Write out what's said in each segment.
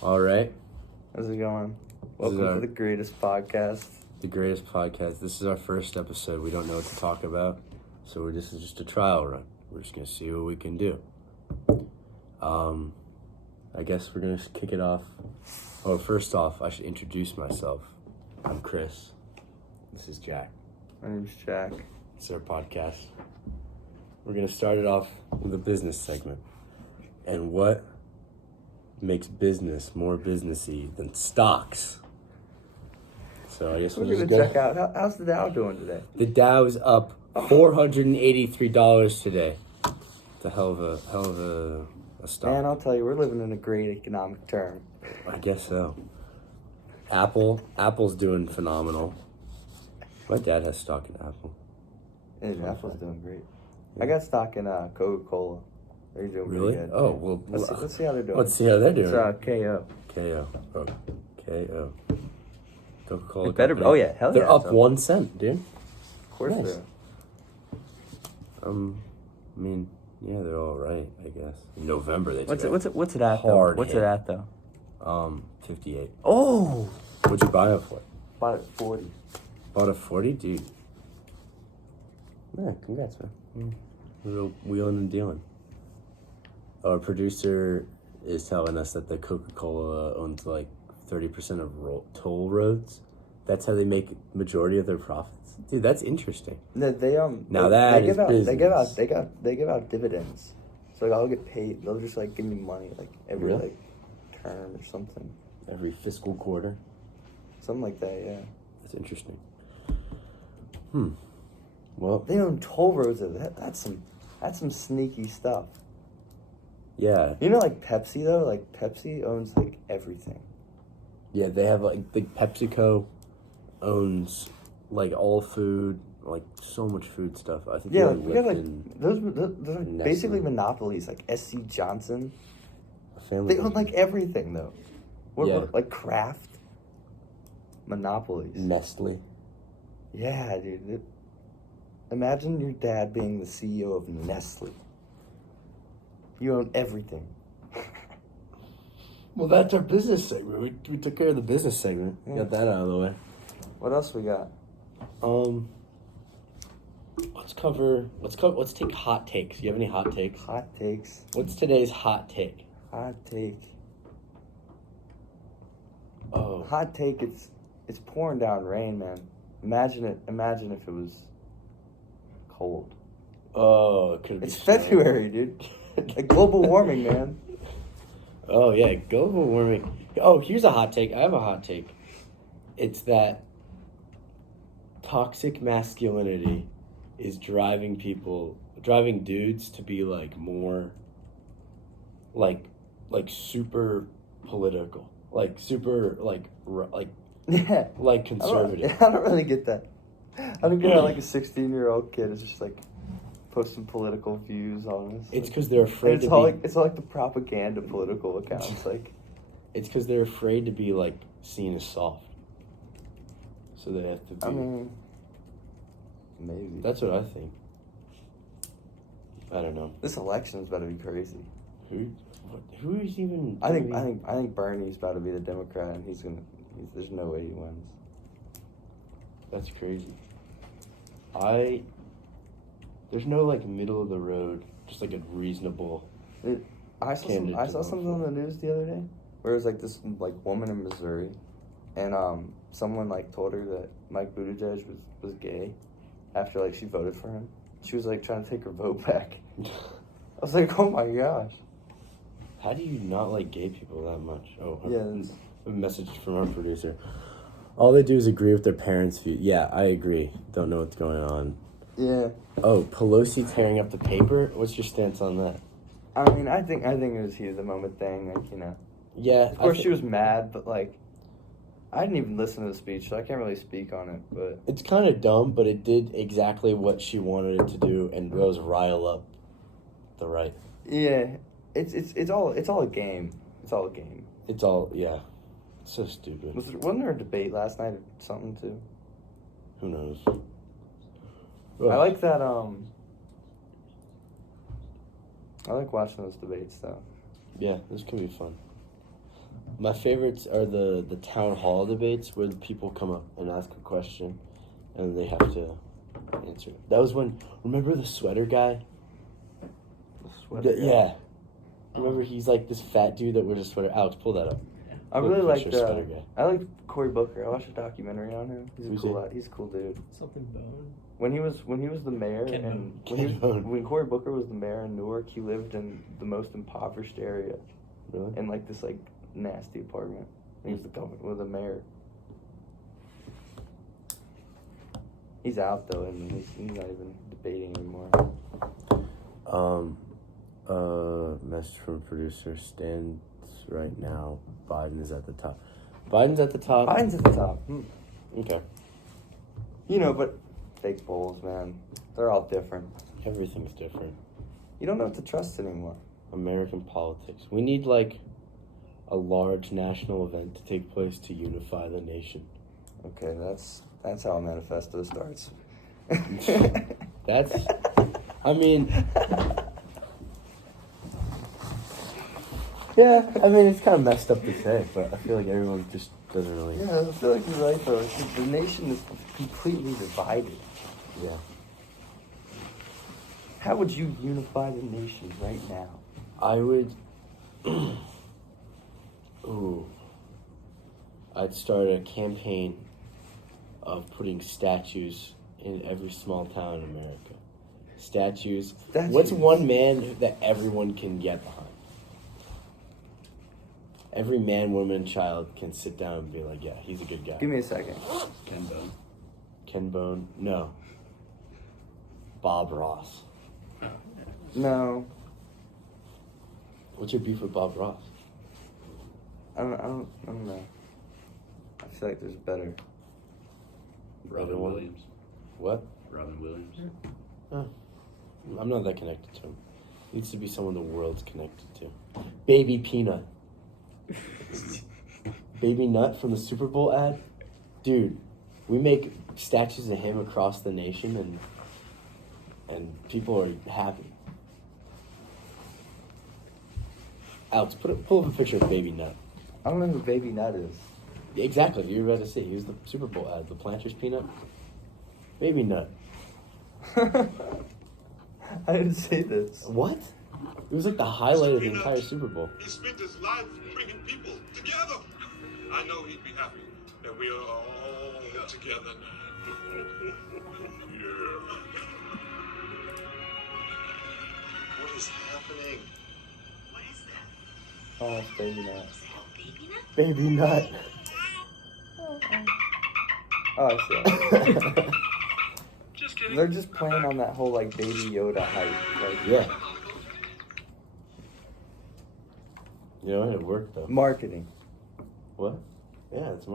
All right. How's it going? Welcome to the greatest podcast. The greatest podcast. This is our first episode. We don't know what to talk about, so this is just a trial run. We're just gonna see what we can do. I guess we're gonna kick it off. Oh, first off, I should introduce myself. I'm Chris. This is Jack. My name's Jack. It's our podcast. We're gonna start it off with a business segment. And what makes business more businessy than stocks? So I guess we're gonna check out how's the Dow doing today. The Dow is up $483 today. It's a hell of a stock. Man, I'll tell you, we're living in a great economic term. I guess so. Apple's doing phenomenal. My dad has stock in Apple. And Apple's doing great. I got stock in Coca-Cola. They're doing really pretty good. Oh, well, let's see how they're doing. Let's see how they're doing. It's KO. KO. Oh, KO. Coca-Cola. Better. Company. Oh yeah, hell they're yeah. They're up 1 cent, dude. Of course nice. they're. I mean, yeah, they're all right, I guess. In November they. What's it at though? What's it at though? 58. Oh. What'd you buy it for? Bought it 40. Bought a 40, dude. Yeah, congrats, man. Real wheeling and dealing. Our producer is telling us that the Coca-Cola owns like 30% of toll roads. That's how they make majority of their profits. Dude, that's interesting. No, they now that they is give out, business. they give out dividends. So like, I'll get paid. They'll just like give me money like every Really? like term or something. Every fiscal quarter. Something like that, yeah. That's interesting. Well, they own toll roads. That's some sneaky stuff. Yeah. You know, like Pepsi though. Like Pepsi owns like everything. Yeah, they have like the PepsiCo owns like all food, like so much food stuff. I think. Yeah, we have like those are basically monopolies. Like SC Johnson. They own like everything though. What, like Kraft. Monopolies. Nestle. Yeah, dude. Imagine your dad being the CEO of Nestle. You own everything. Well, that's our business segment. We took care of the business segment. Yeah. Got that out of the way. What else we got? Let's take hot takes. Do you have any hot takes? Hot takes. What's today's hot take? Hot take. Oh. Hot take, it's pouring down rain, man. Imagine if it was cold. Oh, it could be. It's February, dude. Like global warming, man. Oh yeah, global warming. Oh, here's a hot take. I have a hot take. It's that toxic masculinity is driving dudes to be like more like super political. Like super yeah. Like conservative. I don't really get that. I don't get how like a 16-year-old kid is just like posting political views on this. It's because they're afraid it's all like the propaganda political accounts. Like it's because they're afraid to be like seen as soft. So they have to be. I mean, maybe. That's what I think. I don't know. This election's about to be crazy. Who is even? I think Bernie's about to be the Democrat, and there's no way he wins. That's crazy. There's no like middle of the road, just like a reasonable. I saw something on the news the other day where it was like this like woman in Missouri, and someone like told her that Mike Buttigieg was gay, after like she voted for him. She was like trying to take her vote back. I was like, oh my gosh. How do you not like gay people that much? Oh, yeah. A message from our producer. All they do is agree with their parents' view. Yeah, I agree. Don't know what's going on. Yeah. Oh, Pelosi tearing up the paper? What's your stance on that? I mean, I think it was heat of the moment thing, like, you know. Yeah. Of course she was mad, but like, I didn't even listen to the speech, so I can't really speak on it, but... It's kind of dumb, but it did exactly what she wanted it to do, and was rile up the right. Yeah. It's all a game. It's all a game. It's all, yeah. It's so stupid. Wasn't there a debate last night or something, too? Who knows? I like that, I like watching those debates, though. Yeah, this can be fun. My favorites are the town hall debates where the people come up and ask a question, and they have to answer it. That was when, remember the sweater guy? The sweater guy? Yeah. Remember he's like this fat dude that wears a sweater. Alex, pull that up. I really like sweater guy. I like Cory Booker. I watched a documentary on him. Who's He's a cool dude. Something Bone. When he was the mayor when Cory Booker was the mayor in Newark, he lived in the most impoverished area. Really? In like this like nasty apartment. He was the governor with the mayor. He's out though, and he's not even debating anymore. Message from producer stands right now. Biden is at the top. Biden's at the top. Biden's at the top. Okay. You know, but fake polls, man. They're all different. Everything's different. You don't know what to trust anymore. American politics. We need like a large national event to take place to unify the nation. Okay, that's how a manifesto starts. I mean, yeah, I mean, it's kind of messed up to say, but I feel like everyone just doesn't really. Yeah, I feel like you're right though. The nation is completely divided. Yeah. How would you unify the nation right now? I would. Ooh. I'd start a campaign of putting statues in every small town in America. Statues. What's one man that everyone can get behind? Every man, woman, child can sit down and be like, yeah, he's a good guy. Give me a second. Ken Bone. Ken Bone? No. Bob Ross. No. What's your beef with Bob Ross? I don't know. I feel like there's better. Robin Williams. What? Robin Williams. Oh. I'm not that connected to him. Needs to be someone the world's connected to. Baby Peanut. Baby Nut from the Super Bowl ad? Dude, we make statues of him across the nation and people are happy. Alex, pull up a picture of Baby Nut. I don't know who Baby Nut is. Exactly, you were about to say. He was the Super Bowl ad, the Planters Peanut. Baby Nut. I didn't say this. What? It was like the highlight of the entire Super Bowl. He spent his life bringing people together. I know he'd be happy that we are all together now. Yeah. What is happening? What is that? Oh, it's Baby Nut. Is that a baby nut? Baby Nut. Oh, I see. Just kidding. They're just playing on that whole like Baby Yoda hype. Like, Yeah. You know, it worked though. marketing. What? Yeah, it's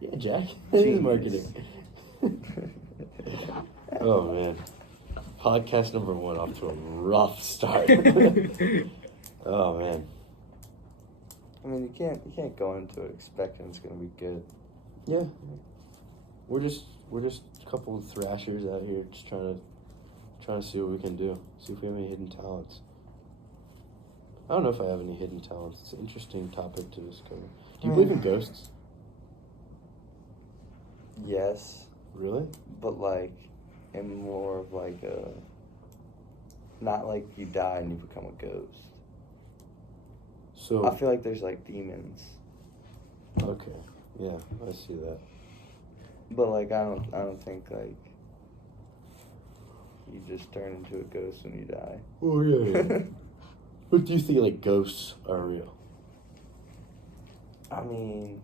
yeah, Jack. It is marketing. Oh man, podcast number 1 off to a rough start. Oh man. I mean, you can't go into it expecting it's gonna be good. Yeah. We're just a couple of thrashers out here, just trying to see what we can do. See if we have any hidden talents. I don't know if I have any hidden talents. It's an interesting topic to discover. Do you believe in ghosts? Yes, Really? but like, in more of like a, not like you die and you become a ghost. So I feel like there's like demons, okay, yeah, I see that. but like I don't think like you just turn into a ghost when you die. Oh yeah. But do you think like ghosts are real? I mean,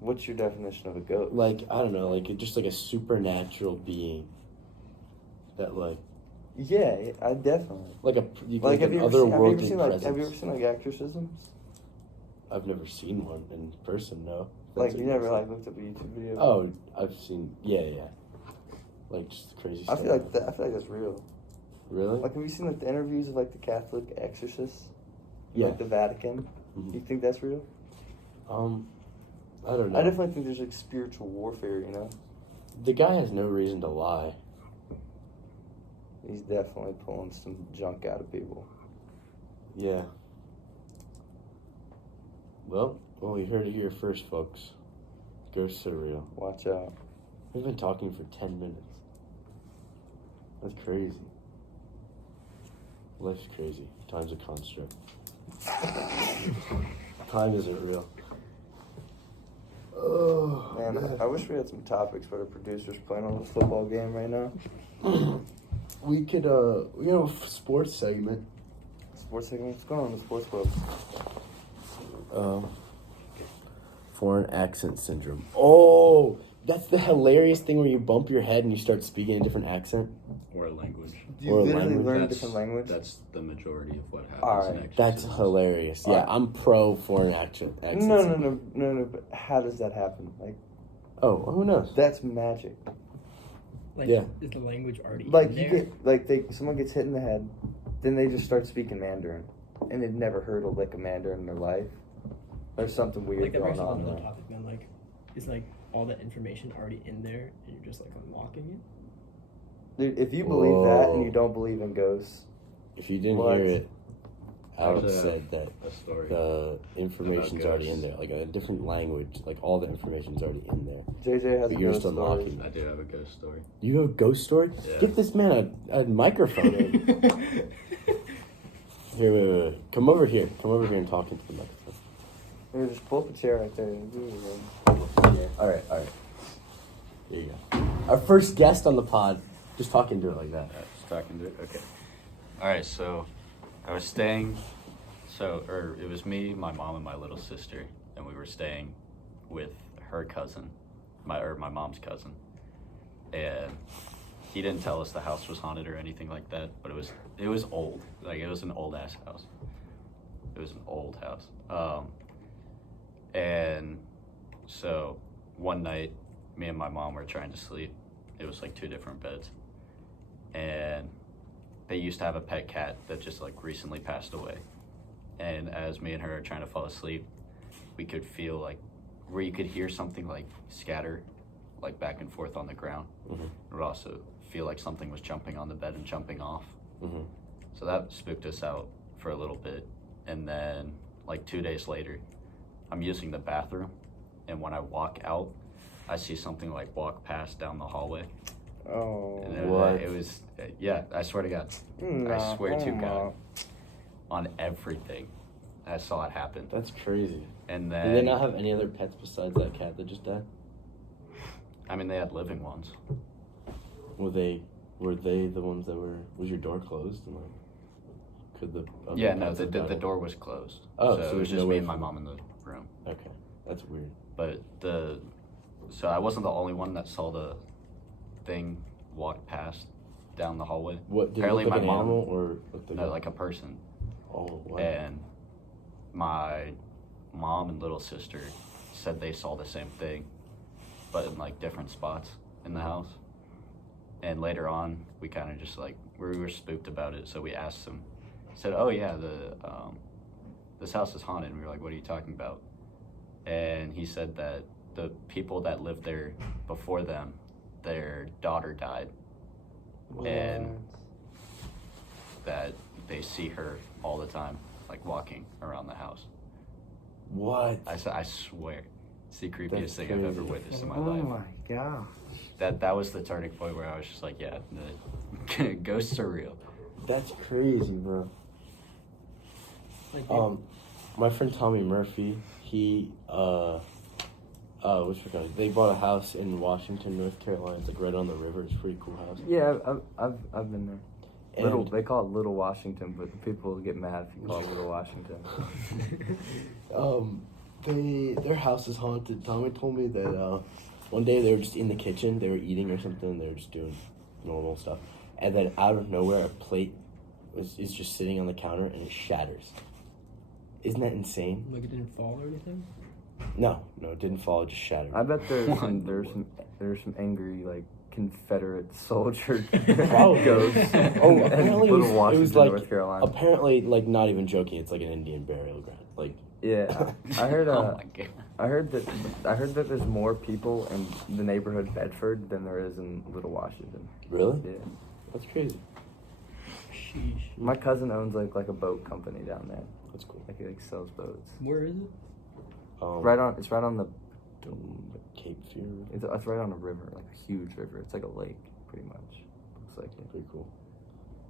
what's your definition of a ghost? Like I don't know, like just like a supernatural being. That like Yeah, I definitely. like a Like, have you ever otherworldly seen like presence. have you ever seen like exorcisms? I've never seen one in person. No. Like That's you what never you're like saying. looked up a YouTube video? Oh, I've seen. Yeah. Like just crazy I stuff. feel like that's real. Really? Like, have you seen like the interviews of like the Catholic exorcists? Yeah. Like the Vatican. Mhm. You think that's real? I don't know. I definitely think there's like spiritual warfare. You know, The guy has no reason to lie. he's definitely pulling some junk out of people. Yeah. Well, you heard it here first, folks. Ghosts are real. Watch out. We've been talking for 10 minutes. That's crazy. Life's crazy. Time's a construct. Time isn't real. Oh, Man, I wish we had some topics, but our producer's playing on the football game right now. we have a sports segment. Sports segment? What's going on in the sports club? Foreign accent syndrome. Oh, that's the hilarious thing where you bump your head and you start speaking a different accent. Or a language. You Or a literally language. learn a different language? That's the majority of what happens Alright. in That's exorcisms. hilarious. Yeah, I'm pro foreign accent. No, but how does that happen? Like, Oh, who knows? that's magic. Like, Yeah. is the language already Like, in you there? get, like, someone gets hit in the head, then they just start speaking Mandarin, and they've never heard a lick of Mandarin in their life. There's something weird Like, that going brings up on another there. topic, man. Like, is like all that information already in there, and you're just like unlocking it? Dude, if you believe that and Whoa. you don't believe in ghosts, If you didn't What? hear it, Alex Actually, said that A story. the information's About already in ghosts. there. Like a different language, like all the information's already in there. JJ has But a you're ghost just story. unlocking I do have a ghost story. You have a ghost story? Yeah. Get this man a microphone. Here, wait. Come over here and talk into the microphone. Here, just pull up a chair right there. All right. There you go. Our first guest on the pod. Just talk into it like that. Just talking to it. Okay. All right. So, I was staying. It was me, my mom, and my little sister, and we were staying with her cousin, my mom's cousin, and he didn't tell us the house was haunted or anything like that, but it was old. Like, it was an old ass house. It was an old house. And so one night, me and my mom were trying to sleep. It was like 2 different beds. And they used to have a pet cat that just like recently passed away. And as me and her are trying to fall asleep, we could feel like where you could hear something like scatter like back and forth on the ground. Mm-hmm. It would also feel like something was jumping on the bed and jumping off. Mm-hmm. So that spooked us out for a little bit. And then like 2 days later, I'm using the bathroom, and when I walk out, I see something like walk past down the hallway. Oh. And What? it was, yeah, I swear to God. Nah, I swear to come God. on. On everything, I saw it happen. That's crazy. And Did they then, not have any other pets besides that cat that just died? I mean, they had living ones. Were they the ones that was your door closed? And like, could the other Yeah, no, pets have the died? door was closed. Oh, so so it was there's just no me way and my for- mom in the room. Okay, that's weird. But so I wasn't the only one that saw the thing walk past down the hallway. What did Apparently it look like my an mom- animal or looked No, like a person. Oh, wow. And my mom and little sister said they saw the same thing, but in like different spots in the house. And later on, we kind of just like we were spooked about it, so we asked them. Said, "Oh yeah, this house is haunted." And we were like, "What are you talking about?" And he said that the people that lived there before them, their daughter died, and that they see her all the time, like walking around the house. What? I swear, it's the creepiest That's thing I've ever crazy. witnessed in my Oh life. my god. That was the turning point where I was just like, yeah, the ghosts are real. That's crazy, bro. Like, My friend Tommy Murphy, he they bought a house in Washington, North Carolina. It's like right on the river. It's a pretty cool house. Yeah, I've been there. And They call it Little Washington, but people get mad if you call it Little Washington. Their house is haunted. Tommy told me that one day they were just in the kitchen, they were eating or something, they were just doing normal stuff, and then out of nowhere a plate is just sitting on the counter and it shatters. Isn't that insane? like it didn't fall or anything? No, it didn't fall. It just shattered. I bet there's What? some angry like Confederate soldier Probably. ghosts. Oh, in apparently Little it was Washington, like North Carolina. apparently like not even joking. It's like an Indian burial ground. Like Yeah, I heard. Oh my god. I heard that there's more people in the neighborhood Bedford than there is in Little Washington. really? Yeah, That's crazy. Sheesh. my cousin owns like a boat company down there. That's cool. Like he sells boats. Where is it? It's right on the. Cape Fear. It's right on a river, like a huge river. It's like a lake, pretty much. Looks like it. Pretty cool.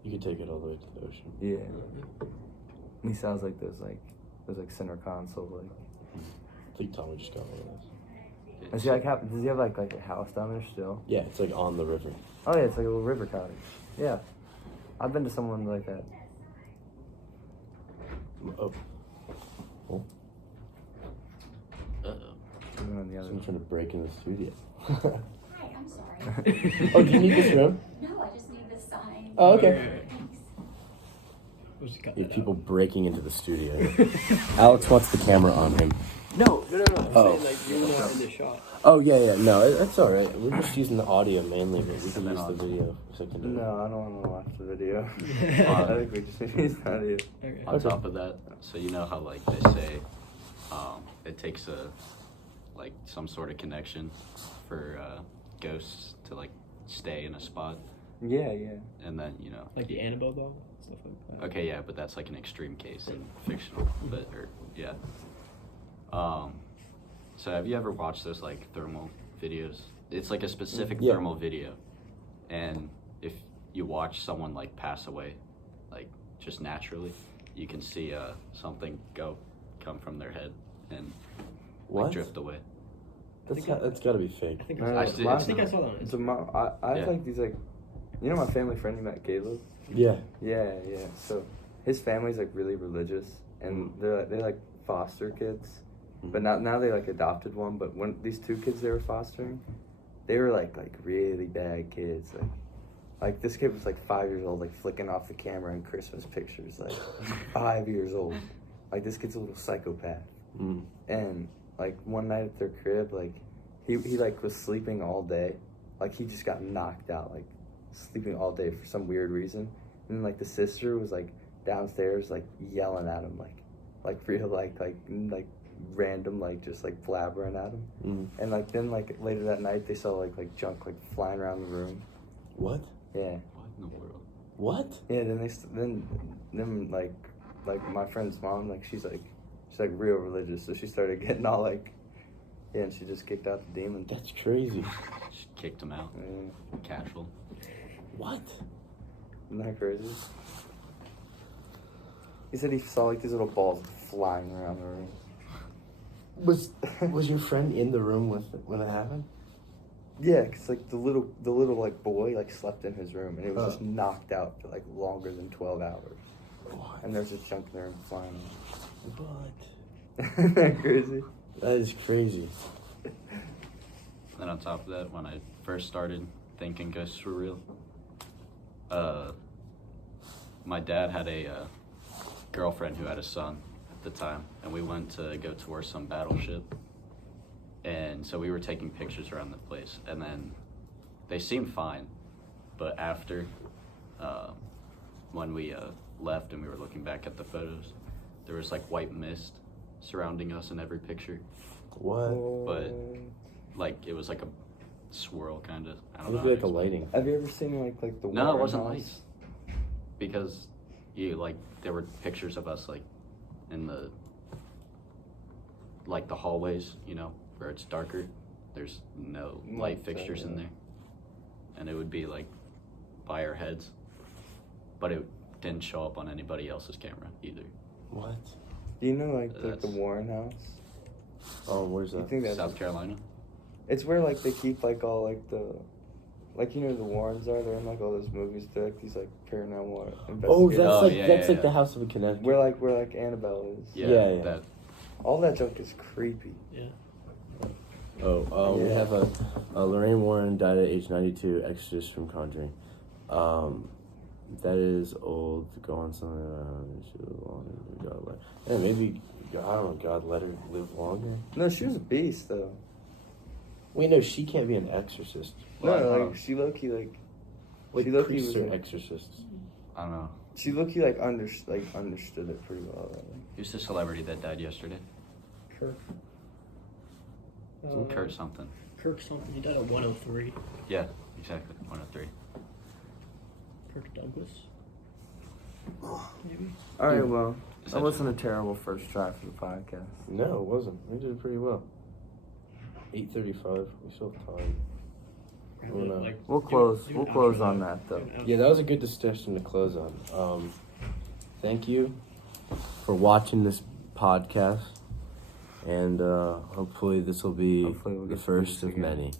You could take it all the way to the ocean. Yeah. He sounds like those center console like. I think Tommy just got one of those. Does he have like a house down there still? Yeah, it's like on the river. Oh yeah, it's like a little river cottage. Yeah, I've been to someone like that. Oh. Oh. On the other. I'm trying to break in the studio. Hi, I'm sorry. Oh, do you need this room? No, I just need this sign. Oh, okay. Thanks. We'll just cut You have that people out. breaking into the studio. Alex wants the camera on him. No. I'm Oh. saying like you're not in the shot. Oh, yeah. No, that's all right. We're just using the audio mainly, but we can use the video secondary. No, I don't want to watch the video. Uh, I think we just need to use the audio. Okay. On Okay. top of that, so you know how like they say, it takes some sort of connection for ghosts to like stay in a spot, Yeah. and then Like the Annabelle doll, stuff like that. okay, yeah, but that's like an extreme case in fictional, but yeah. So have you ever watched those like thermal videos? It's like a specific Yeah. thermal video, and if you watch someone like pass away, like just naturally, you can see something come from their head and like What? drift away. That's got to be fake. I think No, I I see- saw, I think I saw that on It's a Instagram. I Yeah. have like these like, you know my family friend you met, Caleb. Yeah. Yeah. So his family's like really religious, and they're like foster kids, but now they like adopted one. But when these two kids they were fostering, they were like really bad kids. Like this kid was like 5 years old, like flicking off the camera in Christmas pictures, like 5 years old. Like this kid's a little psychopath. Mm. And like one night at their crib, like he like was sleeping all day, like he just got knocked out, like sleeping all day for some weird reason. And then like the sister was like downstairs, like yelling at him, like real like random, like just like blabbering at him. Mm. And like then like later that night they saw like junk like flying around the room. What? Yeah. What in the world? What? Yeah. Then then like my friend's mom, like she's real religious, so she started getting all like, yeah, and she just kicked out the demon. That's crazy. Just kicked him out. Yeah. Casual. What? Isn't that crazy? He said he saw like these little balls flying around the room. Was your friend in the room when it happened? Yeah, cause like the little like boy like slept in his room, and it was just knocked out for like longer than 12 hours. What? And there's just junk in there and flying. What? Isn't that crazy? That is crazy. Then on top of that, when I first started thinking ghosts were real, my dad had a girlfriend who had a son at the time, and we went to go tour some battleship. And so we were taking pictures around the place, and then they seemed fine, but after when we left and we were looking back at the photos, there was like white mist surrounding us in every picture. What? But like it was like a swirl kind of. I It don't would know. be how like to a explain lighting. Have you ever seen like the No, it Warren wasn't House? lights. Because there were pictures of us like in the like the hallways, where it's darker. There's no light fixtures in there, and it would be like by our heads, but it didn't show up on anybody else's camera either. What? Do you know like the That's- Warren House? Oh, where's You that? think that's South Carolina. It's where like they keep like all like the, like the Warrens are. They're in like all those movies. They're like these like paranormal investigators. Oh, that's Oh, like yeah, that's yeah, like the yeah. House of a Connecticut. where like Annabelle is. Yeah. That All that junk is creepy. Yeah. We Yeah. have a Lorraine Warren died at age 92, exorcist from Conjuring. That is old. Go on something. Yeah, maybe I don't know. God let her live longer. No, she was a beast though. Wait, no, she can't be an exorcist. No, like she low-key like Like she low-key priests was are like, exorcists. I don't know. she low-key like understood it pretty well. Who's the celebrity that died yesterday? Kirk. Kurt something. Kirk something. He died at 103. Yeah, exactly. 103. Kirk Douglas. Maybe. All right, well, That wasn't a terrible first try for the podcast. No, it wasn't. We did pretty well. 8:35. We still have time. Oh, no. We'll close on that though. Yeah, that was a good discussion to close on. Thank you for watching this podcast, and hopefully this will be Hopefully we'll the get to do first this of again. many.